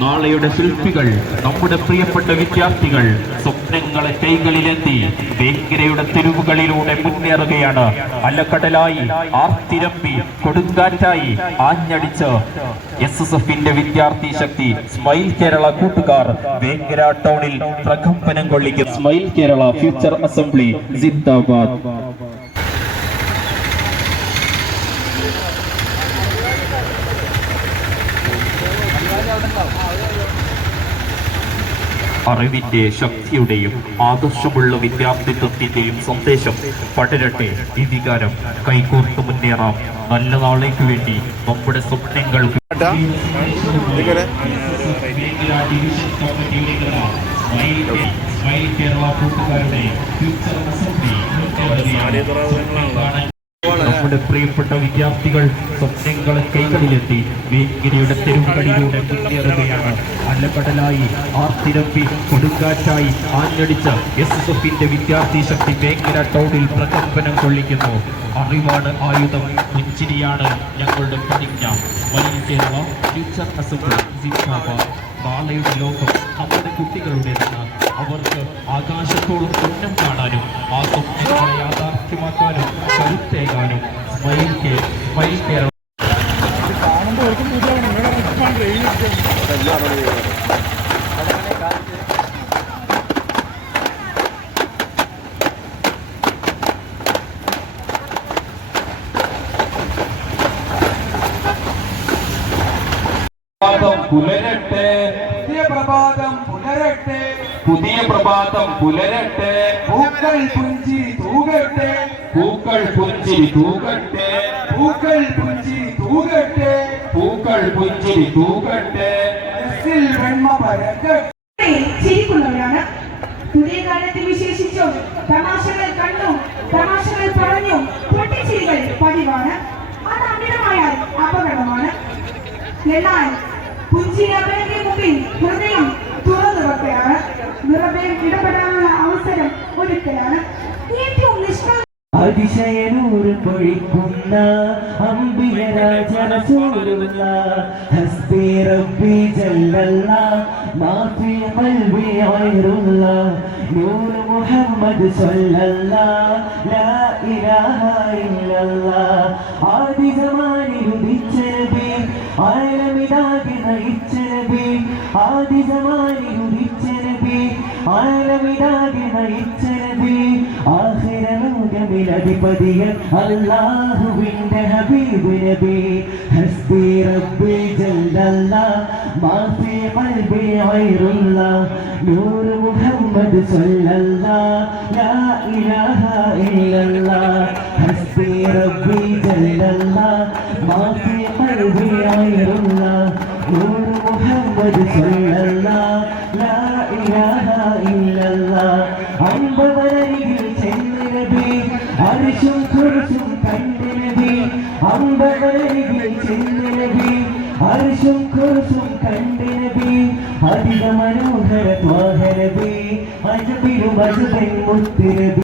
നാളെയുടെ ശില്പികൾ നമ്മുടെ പ്രിയപ്പെട്ട വിദ്യാർത്ഥികൾ സ്വപ്നങ്ങളെ കൈകളിലെത്തി വേങ്ങരയുടെ തെരുവുകളിലൂടെ മുന്നേറുകയാണ്. അലക്കടലായി ആർത്തിരമ്പി കൊടുങ്കാറ്റായി ആഞ്ഞടിച്ച് SSFന്റെ വിദ്യാർത്ഥി ശക്തി സ്മൈൽ കേരള കൂട്ടുകാർ വേങ്ങര ടൗണിൽ പ്രകമ്പനം കൊള്ളിക്കും. സ്മൈൽ കേരള ഫ്യൂച്ചർ അസംബ്ലി സിന്ദാബാദ്. അറിവിന്റെ ശക്തിയുടെയും ആദർശമുള്ള വിദ്യാർത്ഥിത്വത്തിന്റെയും സന്ദേശം പടരട്ടെ. ഈ വികാരം കൈകോർത്ത് മുന്നേറാം. നല്ല നാളേക്ക് വേണ്ടി നമ്മുടെ സ്വപ്നങ്ങൾക്ക് നമ്മുടെ പ്രിയപ്പെട്ട വിദ്യാർത്ഥികൾ സ്വപ്നങ്ങളെ കൈകളിലെത്തി വേങ്ങരയുടെ തെരുവുകളിലൂടെ മുന്നേറുകയാണ്. അലക്കടലായി ആർത്തിരമ്പി കൊടുങ്കാറ്റായി ആഞ്ഞടിച്ച SSFന്റെ വിദ്യാർത്ഥി ശക്തി വേങ്ങര ടൗണിൽ പ്രകമ്പനം കൊള്ളിക്കുന്നു. അറിവാണ് ആയുധം, പുഞ്ചിരിയാണ് ഞങ്ങളുടെ പ്രതിജ്ഞ. സ്മൈൽ കേരള ഫ്യൂച്ചർ അസംബ്ലി സിന്ദാബാദ്. നാളെയുടെ ലോകം നമ്മുടെ കുട്ടികളുടേതാണ്. അവർക്ക് ആകാശത്തോളം സ്വപ്നം കാണാനും ആ സ്വപ്നങ്ങളെ യാഥാർത്ഥ്യമാക്കാനും കരുത്തേകാനും സ്മൈൽ കേരള പുലരട്ടെ, പ്രഭാതം പുലരട്ടെ, പുതിയ പ്രഭാതം പുലരട്ടെ. പൂക്കൾ പുഞ്ചിരി തൂകട്ടെ, പൂക്കൾ പുഞ്ചിരി തൂകട്ടെ, പൂക്കൾ പുഞ്ചിരി തൂകട്ടെ, പൂക്കൾ പുഞ്ചിരി തൂകട്ടെ. മനസ്സിൽ വെണ്മ പരക്കട്ടെ. ചിരിക്കുന്നവരാണ്. പുതിയ കാലത്തിൽ വിശേഷിച്ചും തമാശകൾ കണ്ടും തമാശകൾ പറഞ്ഞും പൊട്ടിച്ചിരികൾ പതിവാണ്. അത് അമിതമായാൽ അപകടമാണ്. എന്നാൽ പുഞ്ചിരിയുടെ മുമ്പിൽ ഹൃദയം തുറന്നു വെക്കുകയാണ്. നിറവേൽ ഇടപെടാനുള്ള അവസരം ഒരുക്കലാണ്. ഏറ്റവും അതിശയനൂറ് പൊഴിക്കുന്ന അംബിയരാജനസൂലുള്ള ഹസ്ബി റബ്ബി ജല്ലല്ല മാഫി ഖൽബി ഖൈറുള്ള നൂർ മുഹമ്മദ് സ്വല്ലല്ലാഹ് ലാ ഇലാഹ ഇല്ലല്ലാഹ്. ആദി സമാനിൽ ഉദിച്ച നബി, ആലമിതാകെ നയിച്ച നബി, ആദി സമാനിൽ ഉദിച്ച നബി, ആലമിതാകെ നയിച്ച നബി, ആഖിറലോകമിലധിപതിയൻ അല്ലാഹുവിന്റെ ഹബീബ് നബി. ഹസ്ബി റബ്ബി ജല്ലല്ലാഹ് മാഫി ഖൽബി ഖൈറുല്ലാഹ് നൂർ മുഹമ്മദ് സ്വല്ലല്ലാഹ് ലാ ഇലാഹ ഇല്ലല്ലാഹ്. ഹസ്ബി റബ്ബി ജല്ലല്ലാഹ് മാഫി ഖൽബി ഖൈറുല്ലാഹ് നൂർ മുഹമ്മദ് സ്വല്ലല്ലാഹ് ലാ ഇലാഹ ഇല്ലല്ലാഹ്. അമ്പവരികിൽ ചെന്ന് നബി, അർശും കുർസും കണ്ട് നബി, അമ്പവരികിൽ ചെന്ന് നബി, അർശും കുർസും കണ്ട് നബി, അധിക മനോഹര ത്വാഹ നബി, അജബിലും അജബൻ മുത്ത് നബി.